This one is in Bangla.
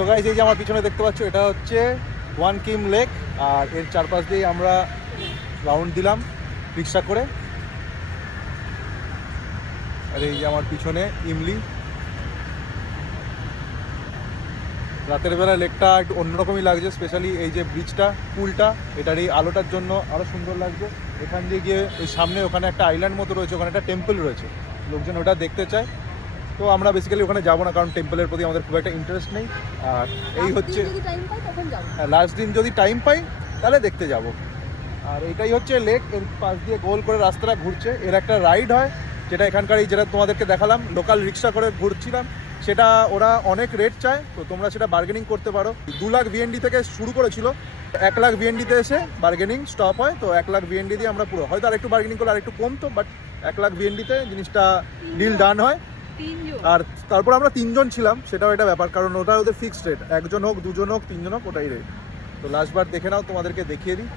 সো গাইস, এই যে আমার পিছনে দেখতে পাচ্ছ, এটা হচ্ছে ওয়ান কিম লেক। আর এর চারপাশ দিয়ে আমরা রাউন্ড দিলাম রিক্সা করে। আর এই যে আমার পিছনে ইমলি। রাতের বেলা লেকটা একটু অন্যরকমই লাগছে, স্পেশালি এই যে ব্রিজটা, পুলটা, এটার এই আলোটার জন্য আরও সুন্দর লাগছে। এখান দিয়ে গিয়ে ওই সামনে ওখানে একটা আইল্যান্ড মতো রয়েছে, ওখানে একটা টেম্পল রয়েছে, লোকজন ওটা দেখতে চায়। তো আমরা বেসিক্যালি ওখানে যাবো না, কারণ টেম্পলের প্রতি আমাদের খুব একটা ইন্টারেস্ট নেই। আর এই হচ্ছে লাস্ট দিন যদি টাইম পাই তাহলে দেখতে যাব। আর এটাই হচ্ছে লেক, এর পাশ দিয়ে গোল করে রাস্তাটা ঘুরছে। এর একটা রাইড হয়, যেটা এখানকার এই যেটা তোমাদেরকে দেখালাম, লোকাল রিক্সা করে ঘুরছিলাম, সেটা ওরা অনেক রেট চায়, তো তোমরা সেটা বার্গেনিং করতে পারো। 2 লাখ VND থেকে শুরু করেছিল, 1 লাখ VNDতে এসে বার্গেনিং স্টপ হয়। তো 1 লাখ VND দিয়ে আমরা পুরো, হয়তো আর একটু বার্গেনিং করলে আর একটু কমতো, বাট 1 লাখ VNDতে জিনিসটা ডিল ডান হয়। আর তারপর আমরা 3 জন ছিলাম, সেটাও একটা ব্যাপার, কারণ ওটা ওদের ফিক্সড রেট, 1 জন হোক, 2 জন হোক, 3 জন হোক, ওটাই রেট। তো লাস্টবার দেখে নাও, তোমাদেরকে দেখিয়ে দিই।